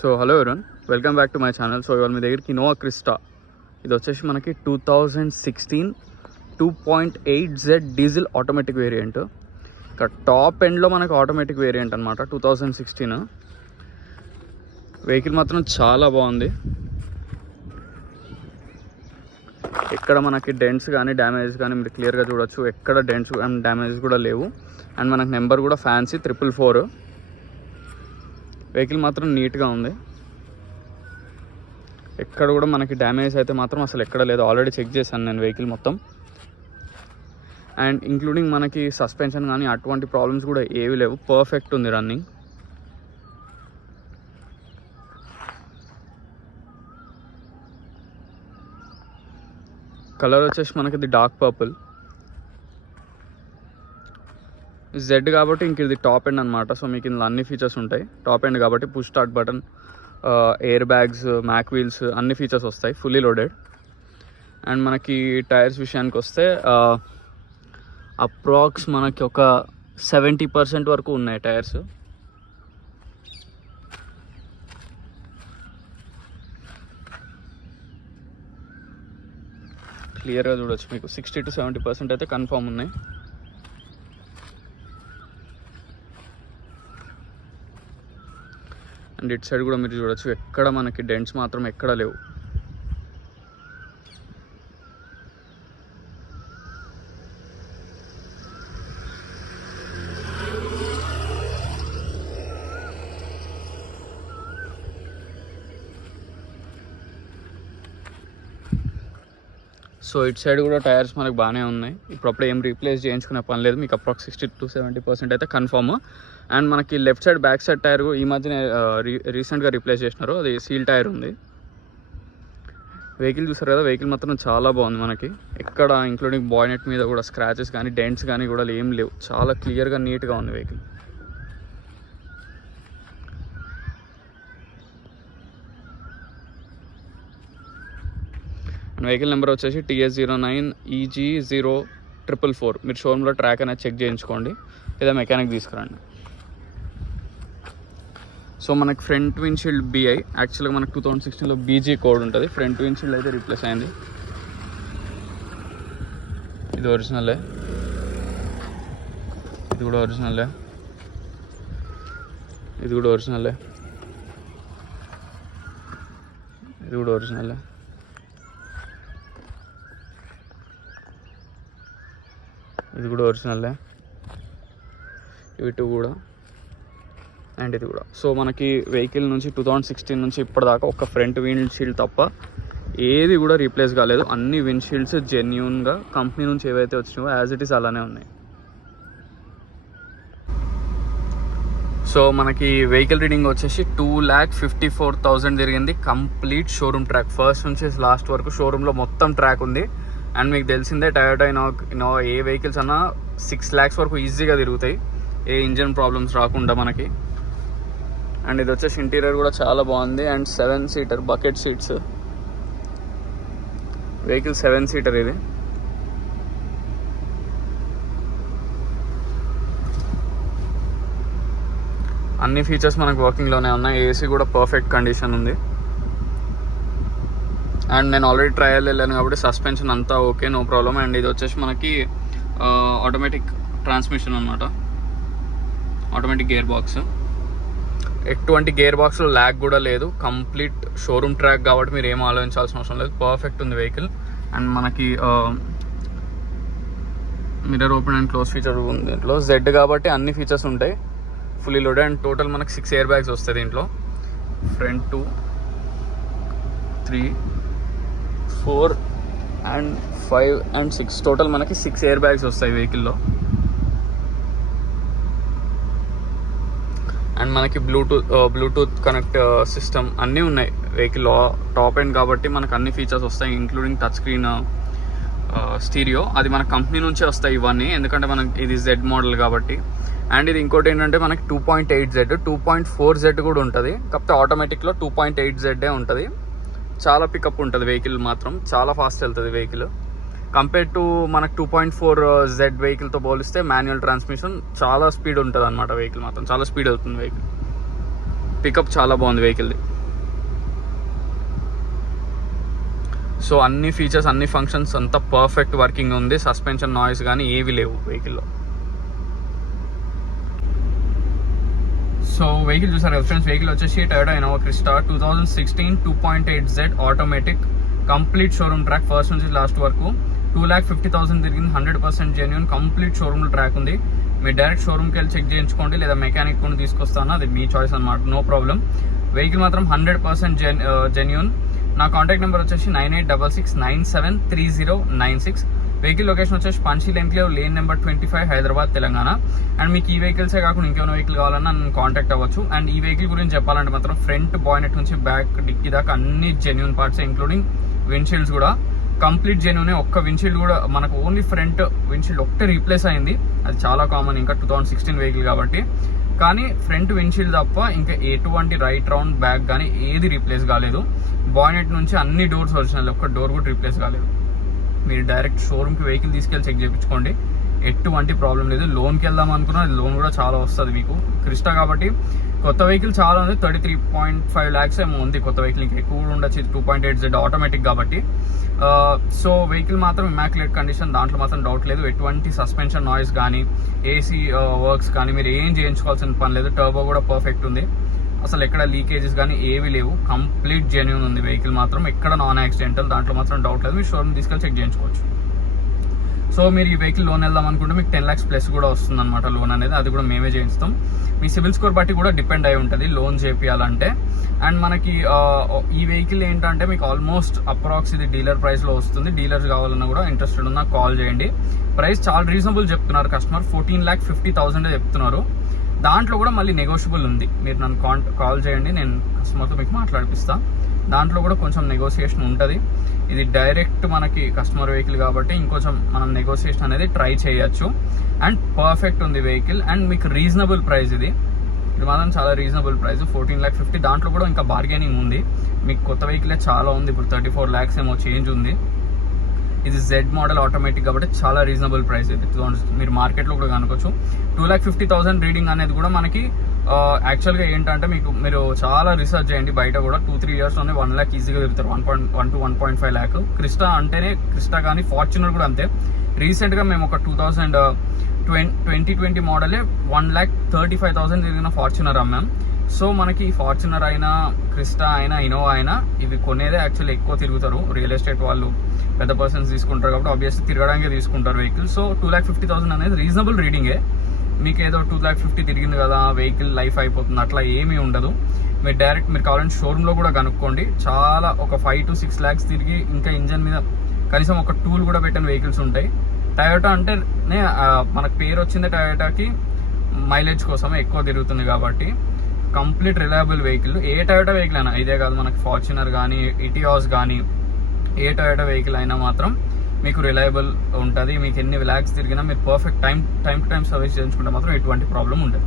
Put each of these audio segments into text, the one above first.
So hello everyone, welcome back to my channel. So ఇవాళ మీ దగ్గరికి ఇన్నోవా క్రిస్టా, ఇది వచ్చేసి మనకి 2016 2.8Z డీజిల్ ఆటోమేటిక్ వేరియంట్. ఇక్కడ టాప్ ఎండ్లో మనకి ఆటోమేటిక్ వేరియంట్ అనమాట. 2016 వెహికల్ మాత్రం చాలా బాగుంది. ఎక్కడ మనకి డెంట్స్ కానీ డ్యామేజ్ కానీ మీరు క్లియర్గా చూడొచ్చు. ఎక్కడ డెంట్స్ అండ్ డ్యామేజ్ కూడా లేవు. అండ్ మనకు నెంబర్ కూడా ఫ్యాన్సీ 444. వెహికల్ మాత్రం నీట్గా ఉంది. ఎక్కడ కూడా మనకి డ్యామేజ్ అయితే మాత్రం అసలు ఎక్కడ లేదు. ఆల్రెడీ చెక్ చేశాను నేను వెహికల్ మొత్తం. అండ్ ఇంక్లూడింగ్ మనకి సస్పెన్షన్ కానీ అటువంటి ప్రాబ్లమ్స్ కూడా ఏవి లేవు. పర్ఫెక్ట్ ఉంది రన్నింగ్. కలర్ వచ్చేసి మనకి ఇది డార్క్ పర్పుల్. జెడ్ కాబట్టి ఇంక ఇది టాప్ ఎండ్ అనమాట. సో మీకు ఇందులో అన్ని ఫీచర్స్ ఉంటాయి. టాప్ ఎండ్ కాబట్టి push start button, air bags, mag wheels అన్ని ఫీచర్స్ వస్తాయి, ఫుల్లీ లోడెడ్. అండ్ మనకి టైర్స్ విషయానికి వస్తే అప్రాక్స్ మనకి ఒక 70% వరకు ఉన్నాయి టైర్స్. క్లియర్గా చూడొచ్చు. మీకు 60 to 70% అయితే కన్ఫామ్ ఉన్నాయి. అండ్ ఇటు సైడ్ కూడా మీరు చూడొచ్చు. ఎక్కడ మనకి డెంట్స్ మాత్రం ఎక్కడ లేవు. సో ఇటు సైడ్ కూడా టైర్స్ మనకు బాగానే ఉన్నాయి. ఇప్పుడు ఏం రీప్లేస్ చేయించుకునే పని లేదు. మీకు అప్రాక్స్ 60 to 70% అయితే కన్ఫర్మ్. అండ్ మనకి left side back side tyre ఈ మధ్యనే రీసెంట్గా రీప్లేస్ చేసినారు. అది సీల్ టైర్ ఉంది. వెహికల్ చూసారు కదా, వెహికల్ మాత్రం చాలా బాగుంది. మనకి ఎక్కడ ఇంక్లూడింగ్ బాయ్నెట్ మీద కూడా స్క్రాచెస్ కానీ డెంట్స్ కానీ కూడా ఏం లేవు. చాలా క్లియర్గా నీట్గా ఉంది వెహికల్. వెహికల్ నెంబర్ వచ్చేసి TS09EG0444. మీరు షోరూంలో ట్రాక్ అనేది చెక్ చేయించుకోండి, లేదా మెకానిక్ తీసుకురండి. సో మనకి ఫ్రంట్ విండ్షీల్డ్ BI, యాక్చువల్గా మనకు 2016లో BG కోడ్ ఉంటుంది. ఫ్రంట్ విండ్షీల్డ్ అయితే రీప్లేస్ అయింది. ఇది ఒరిజినలే, ఇది కూడా ఒరిజినలే, ఇది కూడా ఒరిజినలే, ఇది కూడా ఒరిజినలే, ఇది కూడా ఒరిజినల్లే, ఇవి టూ కూడా, అండ్ ఇది కూడా. సో మనకి వెహికల్ నుంచి 2016 నుంచి ఇప్పటిదాకా ఒక ఫ్రంట్ విండ్ షీల్డ్ తప్ప ఏది కూడా రీప్లేస్ కాలేదు. అన్ని విండ్ షీల్డ్స్ జెన్యూన్గా కంపెనీ నుంచి ఏవైతే వచ్చినాయో యాజ్ ఇట్ ఈస్ అలానే ఉన్నాయి. సో మనకి వెహికల్ రీడింగ్ వచ్చేసి 2,54,000 తిరిగింది. కంప్లీట్ షోరూమ్ ట్రాక్, ఫస్ట్ నుంచి లాస్ట్ వరకు షోరూంలో మొత్తం ట్రాక్ ఉంది. అండ్ మీకు తెలిసిందే టయోటా ఇన్నోవా ఏ వెహికల్స్ అన్నా 6 lakhs వరకు ఈజీగా తిరుగుతాయి, ఏ ఇంజన్ ప్రాబ్లమ్స్ రాకుండా మనకి. అండ్ ఇది వచ్చేసి ఇంటీరియర్ కూడా చాలా బాగుంది. And 7-seater bucket seats. Vehicle 7-seater ఇది. అన్ని ఫీచర్స్ మనకు వర్కింగ్లోనే ఉన్నాయి. ఏసీ కూడా పర్ఫెక్ట్ కండిషన్ ఉంది. అండ్ నేను ఆల్రెడీ ట్రయల్ వెళ్ళాను కాబట్టి సస్పెన్షన్ అంతా ఓకే, నో ప్రాబ్లం. అండ్ ఇది వచ్చేసి మనకి ఆటోమేటిక్ ట్రాన్స్మిషన్ అనమాట, ఆటోమేటిక్ గేర్ బాక్స్. ఎటువంటి గేర్ బాక్స్లో ల్యాగ్ కూడా లేదు. కంప్లీట్ షోరూమ్ ట్రాక్ కాబట్టి మీరు ఏం ఆలోచించాల్సిన అవసరం లేదు. పర్ఫెక్ట్ ఉంది వెహికల్. అండ్ మనకి mirror open and close feature ఉంది దీంట్లో. జెడ్ కాబట్టి అన్ని ఫీచర్స్ ఉంటాయి, ఫుల్లీ లోడెడ్. అండ్ టోటల్ మనకి 6 ఎయిర్ బ్యాగ్స్ వస్తాయి దీంట్లో. ఫ్రంట్ 2, 3, 4 and 5 and 6 టోటల్ మనకి 6 ఎయిర్ బ్యాగ్స్ వస్తాయి వెహికల్లో. అండ్ మనకి బ్లూటూత్ కనెక్ట్ సిస్టమ్ అన్నీ ఉన్నాయి వెహికల్లో. టాప్ ఎండ్ కాబట్టి మనకు అన్ని ఫీచర్స్ వస్తాయి, ఇంక్లూడింగ్ టచ్ స్క్రీన్, స్టీరియో. అది మన కంపెనీ నుంచే వస్తాయి ఇవన్నీ, ఎందుకంటే మనకి ఇది జెడ్ మోడల్ కాబట్టి. అండ్ ఇది ఇంకోటి ఏంటంటే మనకి 2.8Z, 2.4Z కూడా ఉంటుంది. కాకపోతే ఆటోమేటిక్లో 2.8Z ఉంటుంది. చాలా పికప్ ఉంటుంది వెహికల్, మాత్రం చాలా ఫాస్ట్ వెళ్తుంది వెహికల్. కంపేర్ టు మనకు 2.4Z వెహికల్తో పోలిస్తే మాన్యువల్ ట్రాన్స్మిషన్ చాలా స్పీడ్ ఉంటుంది అనమాట. వెహికల్ మాత్రం చాలా స్పీడ్ అవుతుంది వెహికల్. పికప్ చాలా బాగుంది వెహికల్ది. సో అన్ని ఫీచర్స్, అన్ని ఫంక్షన్స్ అంతా పర్ఫెక్ట్ వర్కింగ్ ఉంది. సస్పెన్షన్, నాయిస్ కానీ ఏవి లేవు వెహికల్లో. సో వెహికల్ చూసారు కదా ఫ్రెండ్స్, వెహికల్ వచ్చేసి Toyota Innova Crysta 2016 2.8Z automatic, complete showroom track first నుంచి లాస్ట్ వరకు. 2,50,000 తిరిగింది, 100% జెన్యూన్, కంప్లీట్ షోరూమ్ ట్రాక్ ఉంది. మీరు డైరెక్ట్ షోరూమ్కి వెళ్ళి చెక్ చేయించుకోండి, లేదా మెకానిక్ కూడా తీసుకొస్తాను, అది మీ చాయిస్ అనమాట, నో ప్రాబ్లం. వెహికల్ మాత్రం 100% జెన్యూన్. నా కాంటాక్ట్ నెంబర్ వచ్చేసి 9866973096. వెహికల్ లొకేషన్ వచ్చేసి Panchsheel enclave, lane number 25, Hyderabad, Telangana. And మీకు ఈ వెహికల్సే కాకుండా ఇంకేమైనా వెహికల్ కావాలన్నా నన్ను కాంటాక్ట్ అవ్వచ్చు. అండ్ ఈ వెహికల్ గురించి చెప్పాలంటే మాత్రం ఫ్రంట్ బాయినెట్ నుంచి బ్యాక్ డిక్కీ దాకా అన్ని జెన్యూన్ పార్ట్స్, ఇంక్లూడింగ్ విండ్షీల్డ్స్ కూడా కంప్లీట్ జెన్యూనే. ఒక్క విండ్షీల్డ్ కూడా మనకు ఓన్లీ ఫ్రంట్ విండ్షీల్డ్ ఒక్కటే రీప్లేస్ అయింది, అది చాలా కామన్, ఇంకా 2016 వెహికల్ కాబట్టి. కానీ ఫ్రంట్ విండ్షీల్డ్ తప్ప ఇంకా ఎటువంటి రైట్ రౌండ్ బ్యాక్ కానీ ఏది రీప్లేస్ కాలేదు. బాయినెట్ నుంచి అన్ని డోర్స్ ఒరిజినల్, ఒక్క డోర్ కూడా రీప్లేస్ కాలేదు. మీరు డైరెక్ట్ షోరూమ్కి వెహికల్ తీసుకెళ్ళి చెక్ చేయించుకోండి, ఎటువంటి ప్రాబ్లం లేదు. లోన్కి వెళ్దాం అనుకున్నా లోన్ కూడా చాలా వస్తుంది మీకు, క్రిస్టా కాబట్టి. కొత్త వెహికల్ చాలా ఉంది, 33.5 lakhs ఏమో ఉంది కొత్త వెహికల్, ఇంకా ఎక్కువ కూడా ఉండొచ్చు. 2.8Z ఆటోమేటిక్ కాబట్టి. సో వెహికల్ మాత్రం ఇమాక్యులేట్ కండిషన్, దాంట్లో మాత్రం డౌట్ లేదు. ఎటువంటి సస్పెన్షన్ నాయిస్ కానీ ఏసీ వర్క్స్ కానీ మీరు ఏం చేయించుకోవాల్సిన పని లేదు. టర్బో కూడా పర్ఫెక్ట్ ఉంది, అసలు ఎక్కడ లీకేజెస్ కానీ ఏవి లేవు, కంప్లీట్ జెన్యూన్ ఉంది వెహికల్ మాత్రం, ఎక్కడ నాన్ యాక్సిడెంటల్, దాంట్లో మాత్రం డౌట్ లేదు. మీరు షోరూమ్ తీసుకెళ్ళి చెక్ చేయించుకోవచ్చు. సో మీరు ఈ వెహికల్ లోన్ వెళ్దాం అనుకుంటే మీకు 10 lakhs ప్లస్ కూడా వస్తుంది అనమాట లోన్ అనేది, అది కూడా మేమే చేయిస్తాం. మీ సివిల్ స్కోర్ బట్టి కూడా డిపెండ్ అయి ఉంటుంది లోన్ చేపియాలంటే. అండ్ మనకి ఈ వెహికల్ ఏంటంటే మీకు ఆల్మోస్ట్ అప్రాక్స్ ఇది డీలర్ ప్రైస్లో వస్తుంది. డీలర్స్ కావాలన్నా కూడా ఇంట్రెస్టెడ్ ఉన్నా కాల్ చేయండి. ప్రైస్ చాలా రీజనబుల్ చెప్తున్నారు కస్టమర్, 14,50,000 చెప్తున్నారు. దాంట్లో కూడా మళ్ళీ నెగోషియబుల్ ఉంది, మీరు నన్ను కాల్ చేయండి, నేను కస్టమర్తో మీకు మాట్లాడిపిస్తాను. దాంట్లో కూడా కొంచెం నెగోసియేషన్ ఉంటుంది. ఇది డైరెక్ట్ మనకి కస్టమర్ వెహికల్ కాబట్టి ఇంకొంచెం మనం నెగోసియేషన్ అనేది ట్రై చేయొచ్చు. అండ్ పర్ఫెక్ట్ ఉంది వెహికల్, అండ్ మీకు రీజనబుల్ ప్రైస్ ఇది మాత్రం చాలా రీజనబుల్ ప్రైస్, 14,50,000. దాంట్లో కూడా ఇంకా బార్గెనింగ్ ఉంది. మీకు కొత్త వెహికలే చాలా ఉంది, ఇప్పుడు 34 lakhs ఏమో చేంజ్ ఉంది. ఇది జెడ్ మోడల్ ఆటోమేటిక్ కాబట్టి చాలా రీజనబుల్ ప్రైస్ ఇది. మీరు మార్కెట్లో కూడా కనుకోవచ్చు. 2,50,000 రీడింగ్ అనేది కూడా మనకి యాక్చువల్గా ఏంటంటే మీరు చాలా రీసెర్చ్ చేయండి, బయట కూడా 2-3 yearsలోనే 1 lakh ఈజీగా తిరుగుతారు, 1.1 to 1.5 lakh. క్రిస్టా అంటేనే, క్రిస్టా కానీ ఫార్చునర్ కూడా అంతే. రీసెంట్గా మేము ఒక 2020 మోడలే 1,35,000 తిరిగిన ఫార్చునర్ అమ్మాం. సో మనకి ఫార్చునర్ అయినా, క్రిస్టా అయినా, ఇన్నోవా అయినా ఇవి కొనేదే యాక్చువల్లీ ఎక్కువ తిరుగుతారు. రియల్ ఎస్టేట్ వాళ్ళు, పెద్ద పర్సన్స్ తీసుకుంటారు కాబట్టి ఆబ్వియస్లీ తిరగడానికి తీసుకుంటారు వెహికల్. సో 2,50,000 అనేది రీజనబుల్ రీడింగే. మీకు ఏదో 2,50,000 తిరిగింది కదా వెహికల్ లైఫ్ అయిపోతుంది అట్లా ఏమీ ఉండదు. మీరు డైరెక్ట్ మీరు కావాలంటే షోరూంలో కూడా కనుక్కోండి. చాలా ఒక 5 to 6 lakhs తిరిగి ఇంకా ఇంజన్ మీద కనీసం ఒక టూల్ కూడా పెట్టిన వెహికల్స్ ఉంటాయి. టయోటా అంటేనే మనకు పేరు వచ్చింది టయోటాకి, మైలేజ్ కోసమే ఎక్కువ తిరుగుతుంది కాబట్టి కంప్లీట్ రిలయబుల్ వెహికల్. ఏ టయోటా వెహికల్ అయినా, ఇదే కాదు మనకి ఫార్చునర్ కానీ, ఇటియాస్ కానీ, ఏ టయోటా వెహికల్ అయినా మాత్రం మీకు రిలయబుల్ ఉంటుంది. మీకు ఎన్ని lakhs తిరిగినా మీరు perfect time to time service చేయించుకుంటే మాత్రం ఎటువంటి ప్రాబ్లం ఉండదు.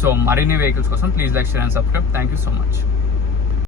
సో మరిన్ని వెహికల్స్ కోసం please like, share and subscribe. Thank you so much.